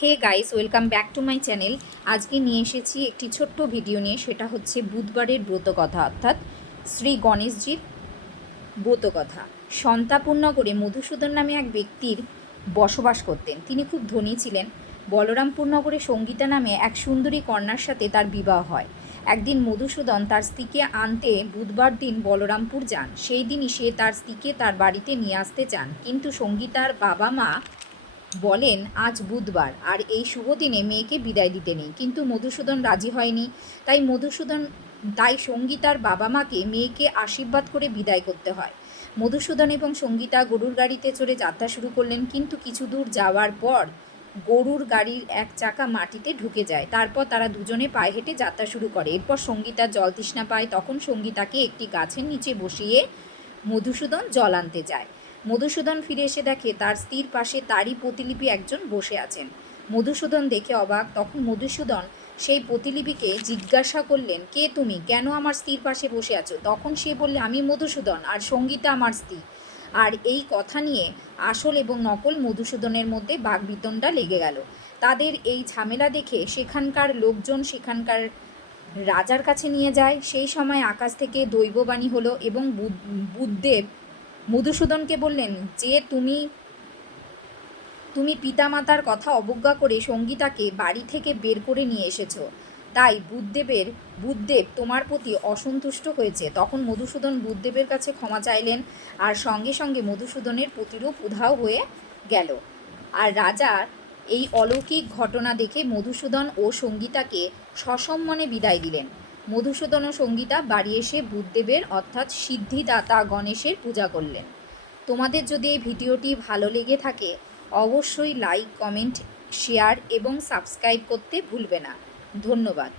Hey guys, welcome back to my channel. আজকে নিয়ে এসেছি একটি ছোট্ট ভিডিও নিয়ে, সেটা হচ্ছে বুধবারের ব্রতকথা, অর্থাৎ শ্রী গণেশজির ব্রতকথা। সন্তাপূর্ণ করে মধুসূদন নামে এক ব্যক্তির বসবাস করতেন। তিনি খুব ধনী ছিলেন। বলরামপুর নগরে সঙ্গীতা নামে এক সুন্দরী কন্যার সাথে তার বিবাহ হয়। একদিন মধুসূদন তার স্ত্রীকে আনতে বুধবার দিন বলরামপুর যান। সেই দিনই সে তার স্ত্রীকে তার বাড়িতে নিয়ে আসতে চান। কিন্তু সঙ্গীতার বাবা মা বলেন, আজ বুধবার, আর এই শুভ দিনে মেয়েকে বিদায় দিতে নেই। কিন্তু মধুসূদন রাজি হয়নি। তাই মধুসূদন, তাই সঙ্গীতার বাবা মাকে মেয়েকে আশীর্বাদ করে বিদায় করতে হয়। মধুসূদন এবং সঙ্গীতা গরুর গাড়িতে চড়ে যাত্রা শুরু করলেন, কিন্তু কিছু দূর যাওয়ার পর গরুর গাড়ির এক চাকা মাটিতে ঢুকে যায়। তারপর তারা দুজনে পায়ে হেঁটে যাত্রা শুরু করে। এরপর সঙ্গীতার জল তৃষ্ণা পায়। তখন সঙ্গীতাকে একটি গাছের নিচে বসিয়ে মধুসূদন জল আনতে যায়। মধুসূদন ফিরে এসে দেখে তার স্ত্রীর পাশে তারই প্রতিলিপি একজন বসে আছেন। মধুসূদন দেখে অবাক, তখন মধুসূদন সেই প্রতিলিপিকে জিজ্ঞাসা করলেন, কে তুমি? কেন আমার স্ত্রীর পাশে বসে আছো? তখন সে বললে, আমি মধুসূদন, আর সঙ্গীতা আমার স্ত্রী। আর এই কথা নিয়ে আসল এবং নকল মধুসূদনের মধ্যে বাগবিতণ্ডা লেগে গেল। তাদের এই ঝামেলা দেখে সেখানকার লোকজন সেখানকার রাজার কাছে নিয়ে যায়। সেই সময় আকাশ থেকে দৈববাণী হলো এবং বুদ্ধদেব মধুসূদনকে বললেন, যে তুমি তুমি পিতামাতার কথা অবজ্ঞা করে সঙ্গীতাকে বাড়ি থেকে বের করে নিয়ে এসেছ, তাই বুদ্ধদেবের, বুদ্ধদেব তোমার প্রতি অসন্তুষ্ট হয়েছে। তখন মধুসূদন বুদ্ধদেবের কাছে ক্ষমা চাইলেন আর সঙ্গে সঙ্গে মধুসূদনের প্রতিরূপ উধাও হয়ে গেল। আর রাজার এই অলৌকিক ঘটনা দেখে মধুসূদন ও সঙ্গীতাকে সসম্মানে বিদায় দিলেন। মধুসূদন ও সঙ্গীতা বাড়ি এসে বুদ্ধদেবের, অর্থাৎ সিদ্ধিদাতা গণেশের পূজা করলেন। তোমাদের যদি এই ভিডিওটি ভালো লেগে থাকে, অবশ্যই লাইক, কমেন্ট, শেয়ার এবং সাবস্ক্রাইব করতে ভুলবে না। ধন্যবাদ।